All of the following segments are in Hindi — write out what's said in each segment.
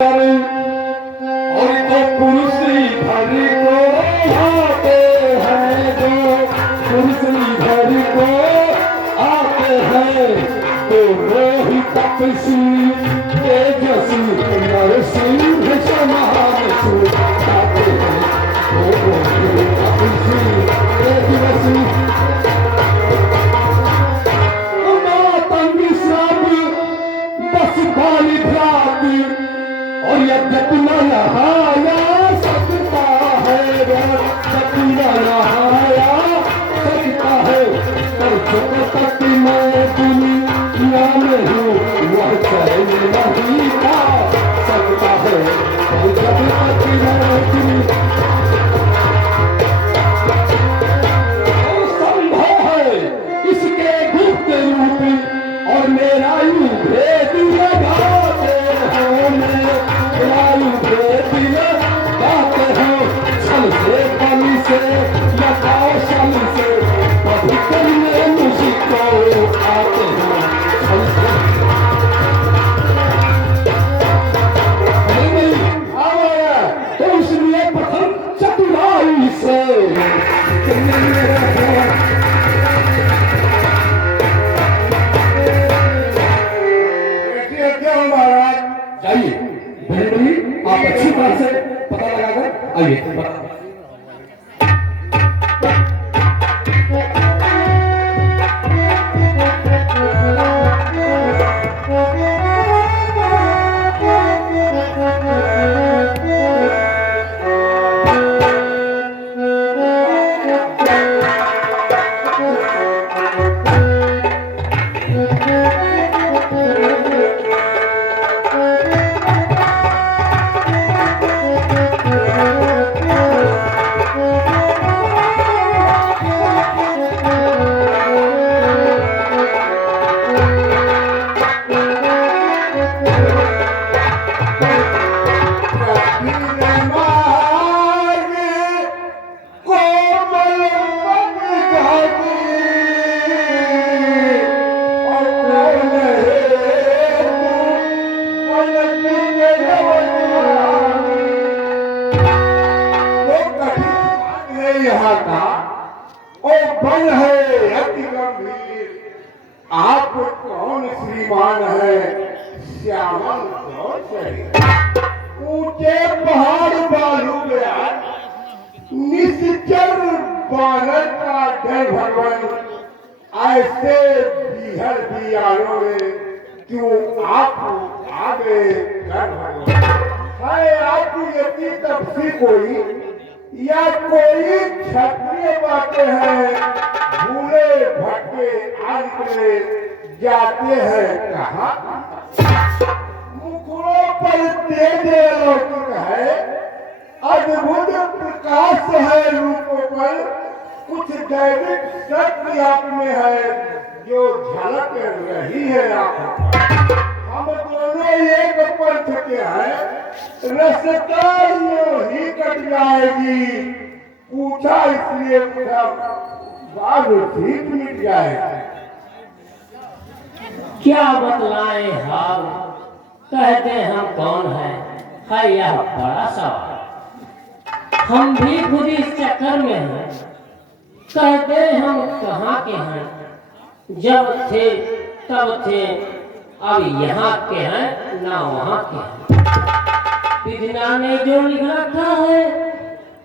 और तो कुर्सी भर को आते हैं, जो कुर्सी भर को आते हैं, तो रोही तपसी तेजसी नरसिंह समान सुखाते हैं, तो रोही तपसी तेजसी मातंगी सब बस बाली भ्राती। और यद्यपि न नहाया सकता है, यद्यपि न नहाया सकता है, पर जब तक मैं दुनिया में हूँ वह चैन नहीं पा सकता है, पर जब तक मैं दुनिया संभव है इसके गुप्त रूप और मेरा यूं भेद लगाते हैं, मेरा भेद लगाते हैं, छल से बल से या कौशल से कभी करने मुझको आते हैं, छल से तो इसलिए प्रथम चतुराई से जाइए आप अच्छी तरह से पता लगाकर आइए। यहाँ का ओ बल है अति गंभीर, आप कौन श्रीमान है श्यामल ऊंचे पहाड़ बालू में निश्चर बानर का डर भगवान, ऐसे बिहर बियारों में क्यों आप आगे कर भगवान है, आप यदि तपसी कोई या कोई क्षत्रिय बातें हैं, भूले भटके आजकले जाते हैं कहाँ, मुखड़ों पर तेज अलौकिक है, अद्भुत प्रकाश है रूपों पर, कुछ दैविक शक्ति आप में है जो झलक रही है आप। हम दोनों एक पंथ के हैं, रास्ता ही कट जाएगी, पूछा इसलिए पूछा बात ठीक मिट जाएगा। क्या बतलाए हाल, कहते हम कौन है यह बड़ा सवाल, हम भी खुद इस चक्कर में हैं, कहते हम कहाँ के हैं, जब थे तब थे, अब यहाँ के हैं ना वहाँ के हैं, विधिना ने जो लिख रखा है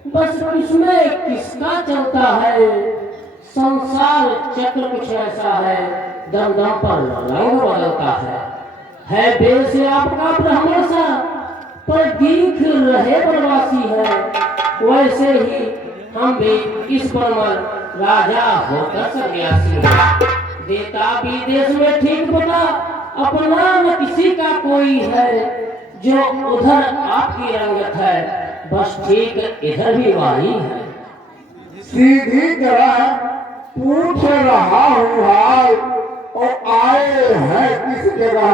बस किसमें किसका चलता है, संसार चक्र कुछ ऐसा है, दम दम पर रंग बदलता है बेल से आपका ब्राह्मण सा पर दिख रहे प्रवासी है, वैसे ही हम भी इस पर राजा होकर सन्यासी है, देता विदेश में ठीक पता, अपना न किसी का कोई है, जो उधर आपकी रंगत है बस ठीक इधर भी वही है। सीधी तरह पूछ रहा हूँ हाल, और आए हैं किस जगह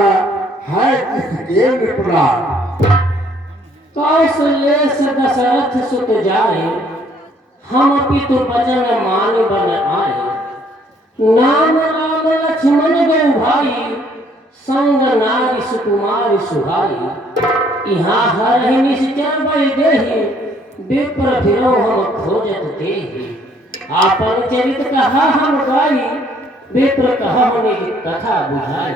है किसके निपलान, कौशल्य से दशरथ सुत जाए, हम पितु वचन मान बन आए, नाम राम लक्ष्मण गौ भाई, संग नारी सुकुमार सुहाई। यहाँ हर ही निश्चर बैठे ही विप्र फिरो हम खोजत देहि। आपन चरित कहा हम गाई, विप्र कहा होने की कथा बुझाई।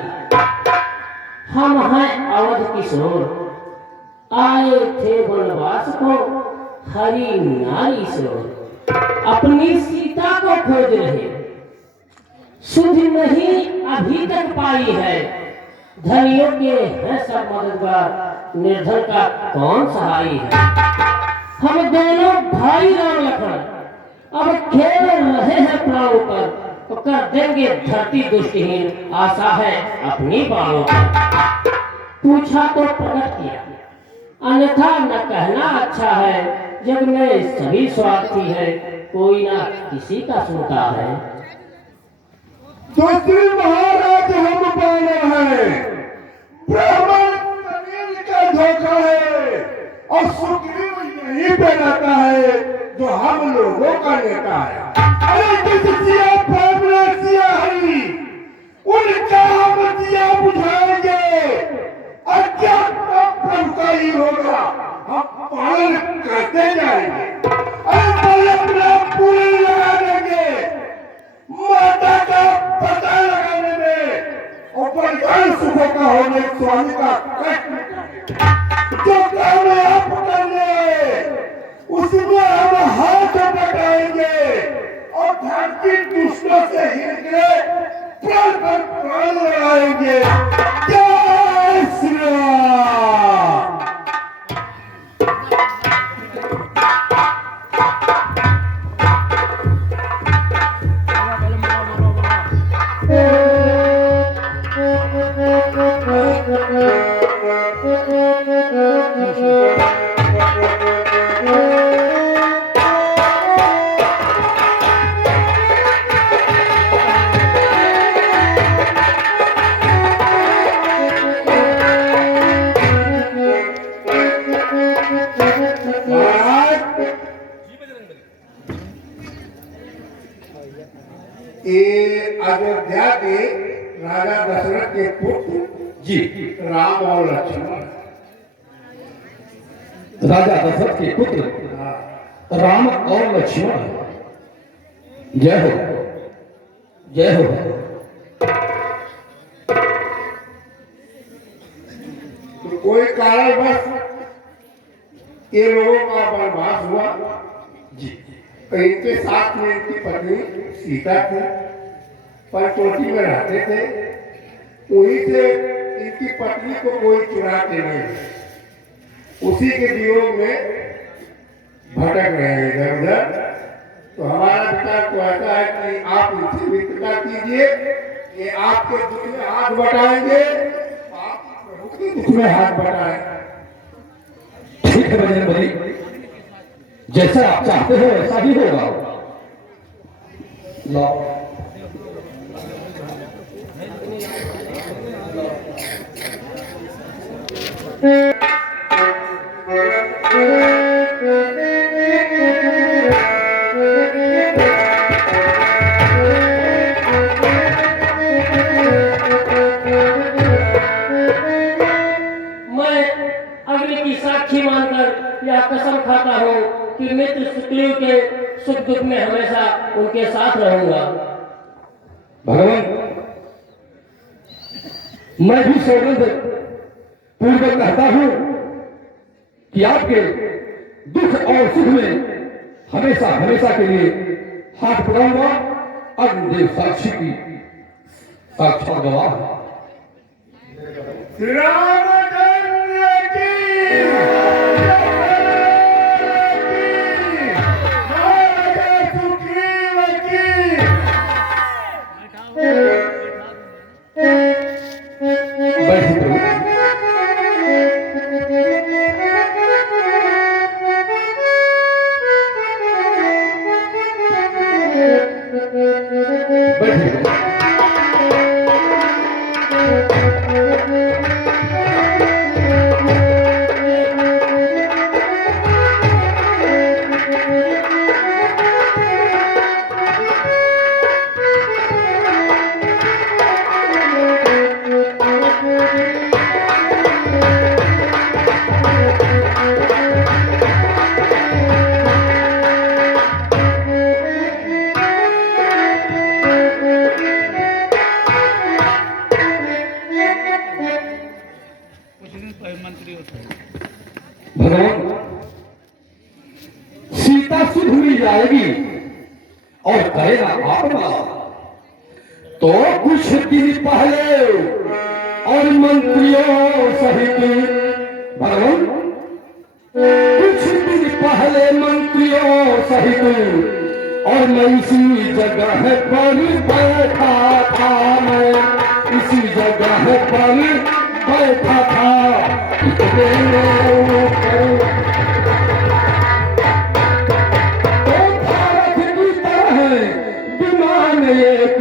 हम हैं अवध किशोर, आए थे वनवास को हरि नारी शोर। अपनी सीता को खोज रहे, सुध नहीं अभी तक पाई है। धनियों के हैं सब मददगार, निर्धन का कौन सहाय है। हम दोनों भाई राम लखन अब खेल रहे हैं प्राणों पर, तो कर देंगे धरती दुष्टहीन, आशा है अपनी बाणों पर। पूछा तो प्रकट किया, अन्यथा न कहना अच्छा है। जग में सभी स्वार्थी है, कोई ना किसी का सुनता है। दूसरी महाराज हम बानर हैं, ब्राह्मण जमीन का धोखा है, और सुग्रीव यही पे रहता है जो हम लोगों का नेता है। अरे किसिया फावड़ा सिया हरी, उनका हम दिया बुझाएंगे, अज्ञात प्रभु का ही होगा, हम पालन करते जाएंगे। अरे बल अपना पूरे लगा देंगे, माता का पता लगाने में और परिवार सुखों का होने स्वामी का कष्ट जो काम है आप करने, उसमें हम हाथ बटाएंगे और धरती दुष्टों से हिल के प्राण पर प्राण लगाएंगे। जय श्री राम। ये अयोध्या के राजा दशरथ के पुत्र जी राम और लक्ष्मण। राजा दशरथ के पुत्र राम और लक्ष्मण। जय हो जय हो। तो कोई कारणवश ये लोगों का वनवास हुआ जी इनके साथ में इनकी पत्नी सीता थी, पंचवटी में रहते थे। वहीं से इनकी पत्नी को कोई चुरा के नहीं, उसी के वियोग में भटक रहे हैं इधर उधर। तो हमारा विचार तो ऐसा है कि आप इनसे मित्रता कीजिए, ये आपके दुख में हाथ बटाएंगे, आप प्रभु के दुख में हाथ बटाएंगे। ठीक है बजरंगबली, जैसा आप चाहते हो वैसा ही होगा। लो मैं अग्नि की साक्षी मानकर यह कसम खाता हूँ कि मित्र सुग्रीव के सुख दुख में हमेशा उनके साथ रहूंगा। भगवान, मैं भी सौगंध पूर्वक कहता हूं कि आपके दुख और सुख में हमेशा हमेशा के लिए हाथ बढ़ाऊंगा। अग्निदेव साक्षी की साक्षात गवाह है। रामचंद्र की महाराजा सुग्रीव की। बैठिए प्रभु। बैठिए। भगवान, सीता सुध हुई जाएगी और करेगा आपका। तो कुछ दिन पहले और मंत्रियों सहित भगवान, कुछ दिन पहले मंत्रियों सहित और मैं इसी जगह पर बैठा था, मैं इसी जगह पर बैठा था। तो भारत की तरह विमान एक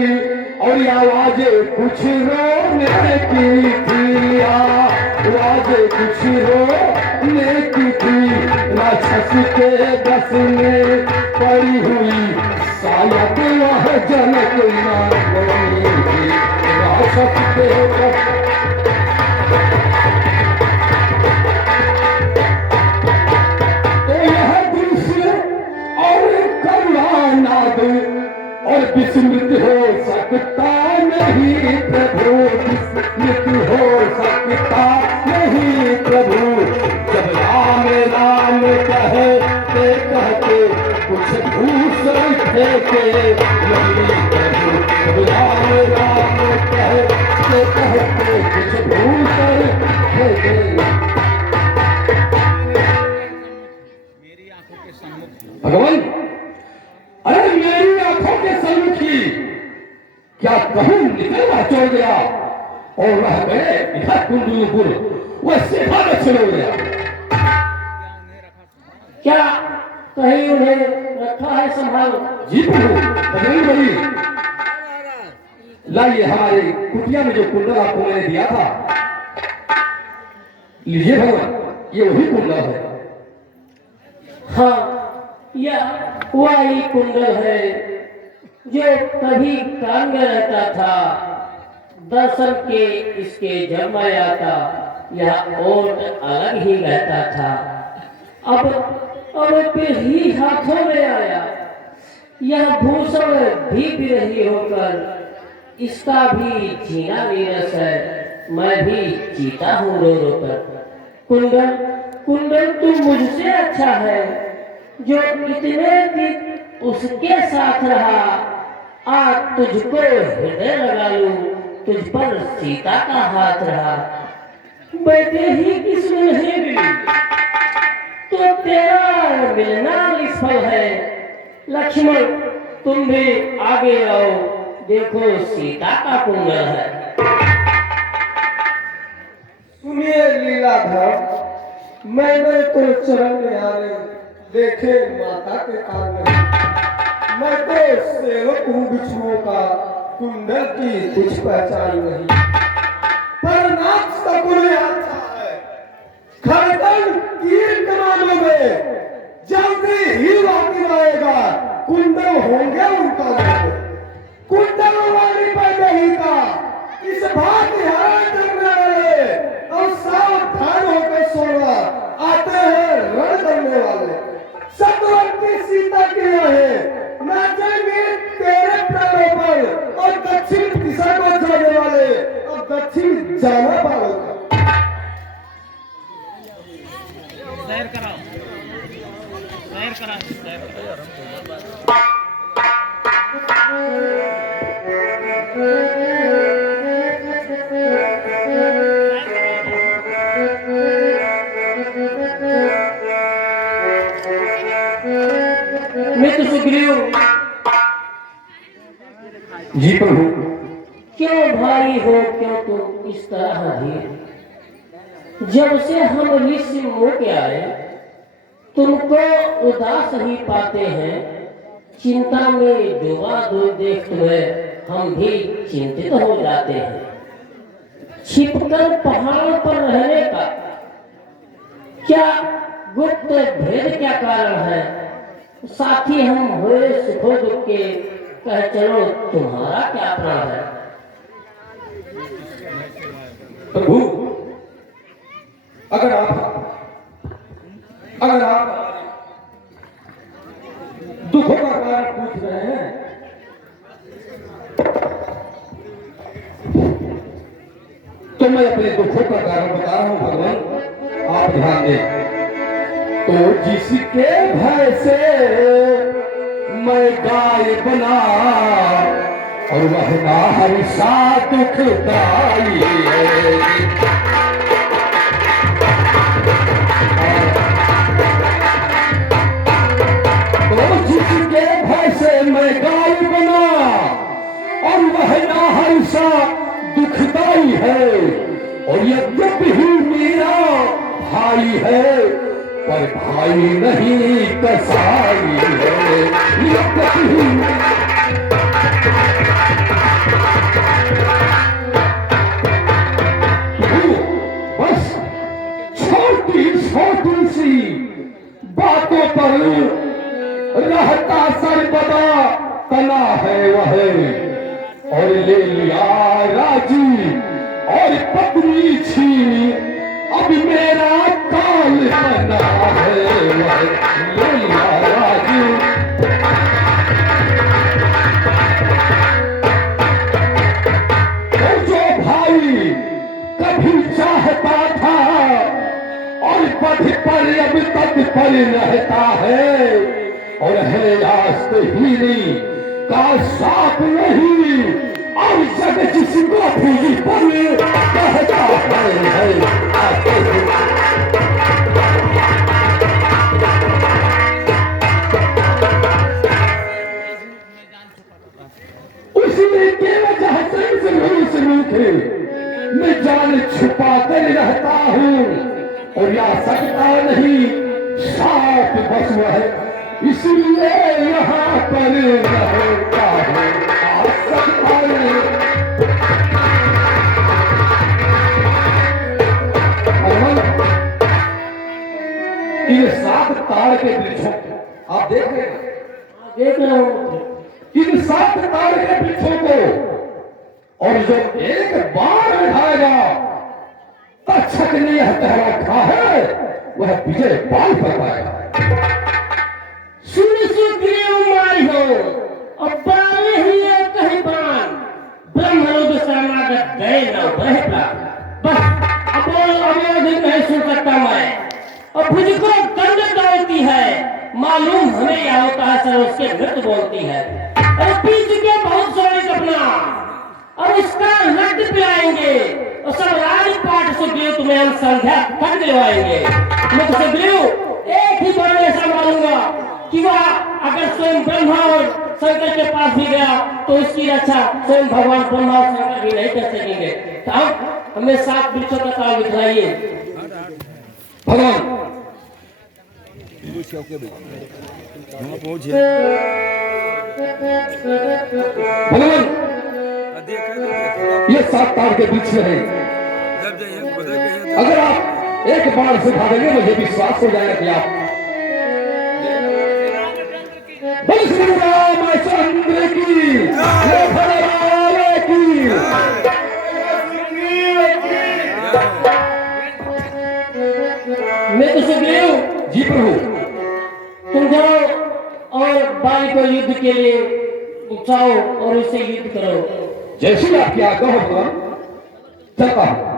और आवाजें कुछ रोने की थी, आवाजें कुछ रोने की थी। राक्षस के बस में पड़ी हुई शायद वह जनक ना होगी, राक्षस के बस। तो यह दृश्य और करुणानाद और विस्मृत हो सकता नहीं प्रभु, विस्मृत हो सकता नहीं प्रभु। जब राम राम कहते कहते कुछ भूषण फेंके नहीं प्रभु, जब राम राम कहते कहते कुछ भूषण फेंके। भगवान, अरे मेरी आंखों के सम्मुख ही क्या कहूं निकलना छोड़ गया और रह गए इधर कुंडलपुर, वह सीधा दक्षिण हो गया। क्या कहीं उन्हें रखा है संभाल? जी प्रभु, बजरंग बली, लाइए हमारे कुटिया में जो कुंडल आपको मैंने दिया था, लीजिए भगवान, ये वही कुंडल है। हाँ, यह वही कुंडल है जो कभी कान में रहता था। दर्शन के इसके जब मैं आता, यह ओट अलग ही रहता था। अब फिर ही हाथों में आया। यह भूषण भी बिरही होकर, इसका भी जीना नीरस है। मैं भी जीता हूँ रो रो कर। कुंडल कुंडल तू मुझसे अच्छा है, जो इतने दिन उसके साथ रहा। आज तुझको हृदय लगा लूं, तुझ पर सीता का हाथ रहा। बेटे ही किसी नहीं मिली तो तेरा मिलना निष्फल है। लक्ष्मण, तुम भी आगे आओ, देखो सीता का कुंडल है। सुनिए लीलाधर, मैंने तो चरण में आने देखे माता के कान में। मैं तो सेवक हूँ बिच्छुओं का, कुंडल की कुछ पहचान नहीं। पर नाक सकुल अच्छा है, खड़कन तीर कमानों में जल्दी ही वापस आएगा। कुंडल होंगे उनका नहीं, कुंडल वाली पैदा ही का इस बात ध्यान करने वाले और सावधान होकर सोना आते हैं रण करने वाले। सतवंती सीता की है नाचेंगे तेरे प्राणों पर, और दक्षिण दिशा को जाने वाले और दक्षिण जाना पाओगे। सैर कराओ, सैर कराओ, सैर कराओ। मित्र सुग्रीव, जी प्रभु। क्यों भाई हो, क्यों तुम इस तरह धीर? जब से हम ऋषि मुँह के आए, तुमको उदास ही पाते हैं। चिंता में डूबा देख तुम्हें हम भी चिंतित हो जाते हैं। छिपकर पहाड़ पर रहने का क्या गुप्त भेद क्या कारण है? साथी हम हुए सुखो दुख के, कह चलो तुम्हारा क्या प्राण है? प्रभु, अगर आप दुखों का कारण पूछ रहे हैं, तो मैं अपने दुखों का कारण बता रहा हूं भगवान। आप ध्यान दे। तो जिसके भय से मैं गाय बना और वह ना हमेशा दुखदाई है। तो जिसके भय से मैं गाय बना और वह ना हमेशा दुखदाई है। और यद्यपि ही मेरा भाई है पर भाई नहीं कसाई है। यद्यपि ही बस छोटी छोटी सी बातों पर रहता सर्वदा तना है वह। और ले लिया राजी और पत्नी छीनी अब मेरा काल बना है वह। ले लिया राजी और जो भाई कभी चाहता था और पद पर अब तक पर रहता है। और है आस्तीनी का साथ नहीं और जग जिसको भी पर कहता है। उसने के वजह से रूठे मैं जान छुपा कर रहता हूँ और या सकता नहीं साथ बस वह इसलिए यहाँ पर रहता हूँ। आ सकता नहीं इन 7 तार के वृक्षों आप देख रहे हैं, देख रहा हूँ। इन 7 तार के वृक्षों को और जो एक बार उठाएगा तक्षक ने यह कह रखा है वह विजय पाल कर पाएगा। हो और बारे ही कहीं प्राण ब्रह्मरुद्र शरणागत गए न वह प्राण। बस अब नहीं सुन सकता मैं। और मुझको दंड डालती है मालूम हमें क्या होता है सर उसके नृत्य बोलती है। अरे बीच के बहुत सारे सपना और इसका रद्द पिलाएंगे और सब राजपाट से तुम्हें हम संध्या कर दिलवाएंगे। मैं तुझे एक ही बार ऐसा मानूंगा कि वह अगर स्वयं ब्रह्मा और शंकर के पास भी गया तो उसकी रक्षा स्वयं भगवान ब्रह्मा और शंकर भी नहीं कर सकेंगे। तो हमें 7 वृक्षों का ताल दिखलाइए। भगवान भगवान ये 7 तार के बीच में है। अगर आप एक बार से भागेंगे मुझे विश्वास हो जाएगा कि आप श्री रामचंद्र की की मैं तो सुग्रीव जी प्रभु तुम जाओ और बाली को युद्ध के लिए उकसाओ और उससे युद्ध करो। जैसी आपकी आज्ञा हो भगवान चलता हूं।